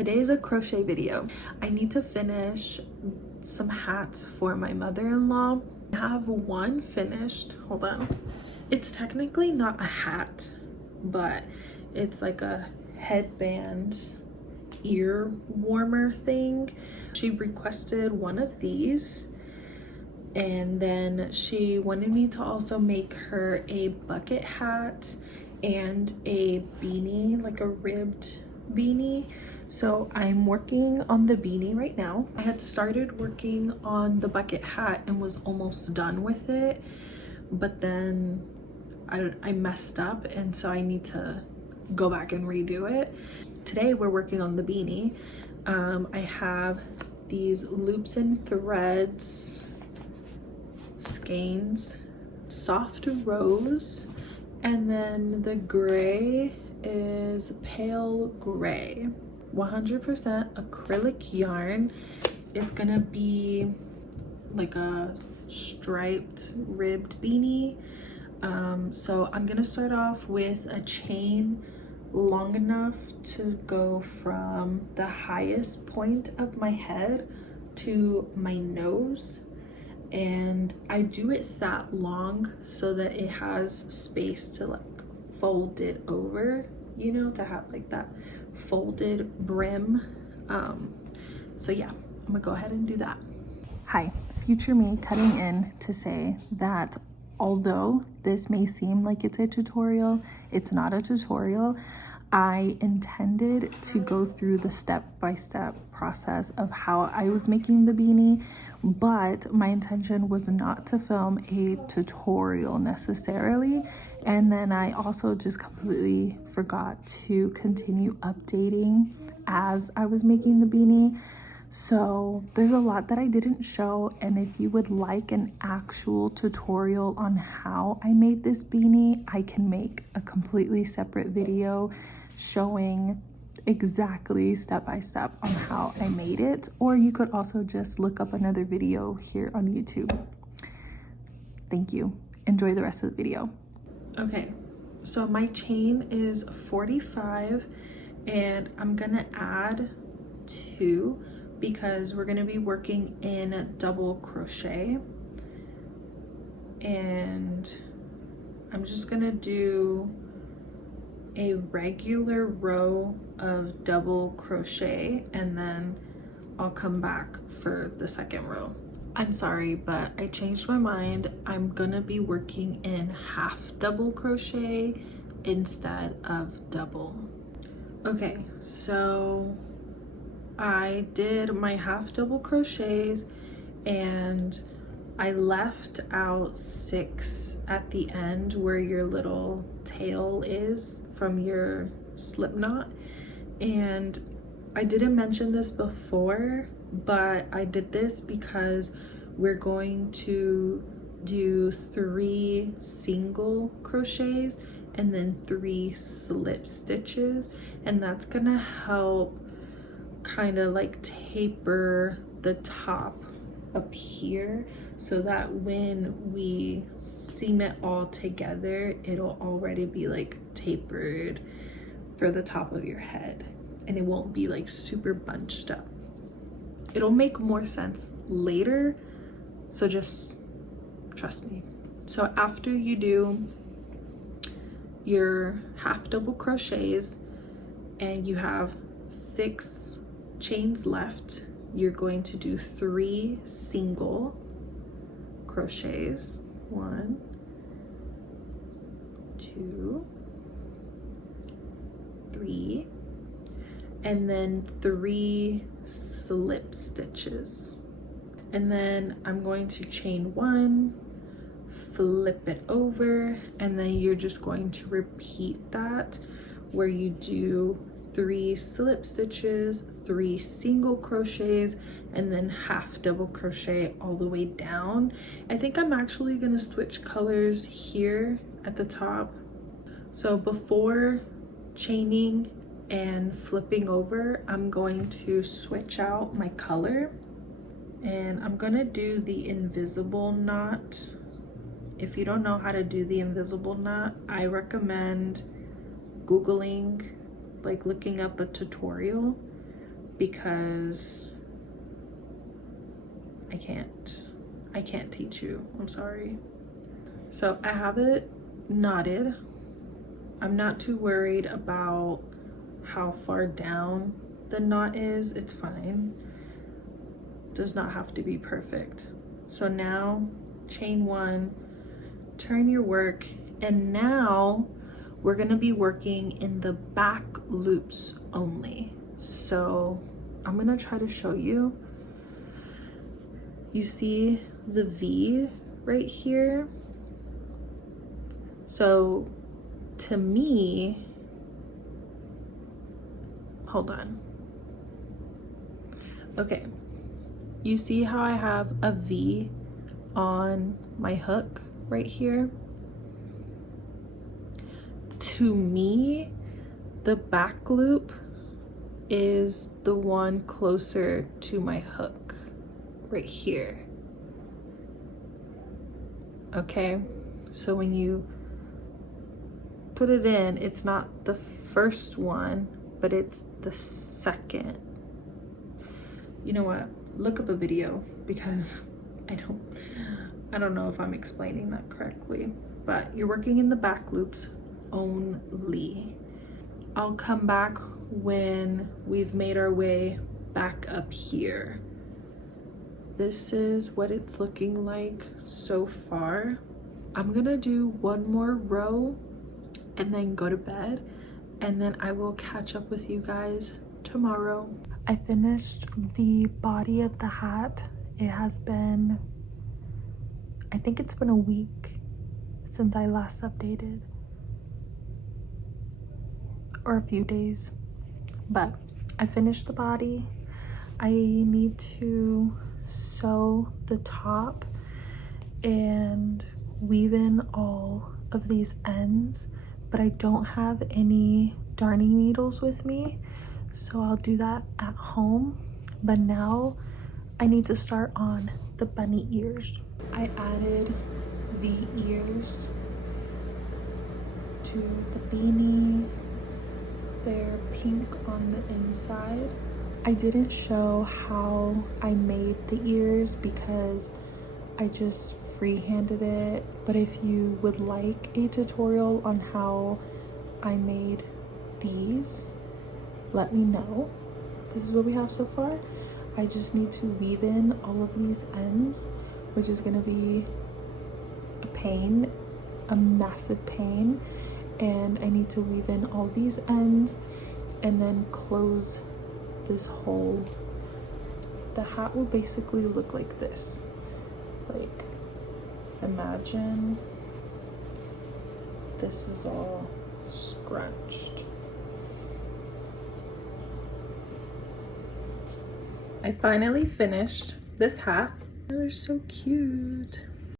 Today's a crochet video. I need to finish some hats for my mother-in-law. I have one finished. Hold on. It's technically not a hat, but it's like a headband ear warmer thing. She requested one of these, and then she wanted me to also make her a bucket hat and a beanie, like a ribbed beanie. So I'm working on the beanie right now. I had started working on the bucket hat and was almost done with it, but then I messed up, and so I need to go back and redo it. Today we're working on the beanie. I have these loops and threads, skeins, soft rose, and then the gray is pale gray. 100% acrylic yarn. It's gonna be like a striped ribbed beanie. So I'm gonna start off with a chain long enough to go from the highest point of my head to my nose, and I do it that long so that it has space to like fold it over, you know, to have like that folded brim. So yeah, I'm gonna go ahead and do that. Hi, future me cutting in to say that although this may seem like it's a tutorial, it's not a tutorial. I intended to go through the step-by-step process of how I was making the beanie, but my intention was not to film a tutorial necessarily. And then I also just completely forgot to continue updating as I was making the beanie. So there's a lot that I didn't show, and if you would like an actual tutorial on how I made this beanie, I can make a completely separate video showing exactly step by step on how I made it, or you could also just look up another video here on YouTube. Thank you. Enjoy the rest of the video. Okay, so my chain is 45 and I'm gonna add 2 because we're gonna be working in double crochet, and I'm just gonna do a regular row of double crochet, and then I'll come back for the second row. I'm sorry, but I changed my mind. I'm gonna be working in half double crochet instead of double. Okay, so I did my half double crochets and I left out 6 at the end where your little tail is from your slip knot. And I didn't mention this before, but I did this because we're going to do 3 single crochets and then 3 slip stitches, and that's gonna help kind of like taper the top up here so that when we seam it all together, it'll already be like tapered for the top of your head and it won't be like super bunched up. It'll make more sense later, so just trust me. So after you do your half double crochets and you have 6 chains left, you're going to do 3 single crochets. 1, 2, 3, and then 3 slip stitches. And then I'm going to chain 1, flip it over, and then you're just going to repeat that where you do 3 slip stitches, 3 single crochets, and then half double crochet all the way down. I think I'm actually gonna switch colors here at the top. So before chaining and flipping over, I'm going to switch out my color, and I'm gonna do the invisible knot. If you don't know how to do the invisible knot, I recommend Googling, like looking up a tutorial because I can't teach you. I'm sorry. So I have it knotted. I'm not too worried about how far down the knot is. It's fine. Does not have to be perfect. So now chain 1, turn your work, and now we're gonna be working in the back loops only. So I'm gonna try to show you. You see the V right here? So to me, hold on. Okay, you see how I have a V on my hook right here? To me, the back loop is the one closer to my hook right here. Okay, so when you put it in, it's not the first one, but it's the second. You know what? Look up a video, because I don't know if I'm explaining that correctly, but you're working in the back loops only. I'll come back when we've made our way back up here. This is what it's looking like so far. I'm gonna do one more row and then go to bed, and then I will catch up with you guys tomorrow. I finished the body of the hat. It has been, I think it's been a week since I last updated, or a few days, but I finished the body. I need to sew the top and weave in all of these ends, but I don't have any darning needles with me, so I'll do that at home. But now I need to start on the bunny ears. I added the ears to the beanie. They're pink on the inside. I didn't show how I made the ears because I just freehanded it, but if you would like a tutorial on how I made these, let me know. This is what we have so far. I just need to weave in all of these ends, which is gonna be a pain, a massive pain, and I need to weave in all these ends and then close this hole. The hat will basically look like this. Like, imagine this is all scrunched. I finally finished this hat. They're so cute.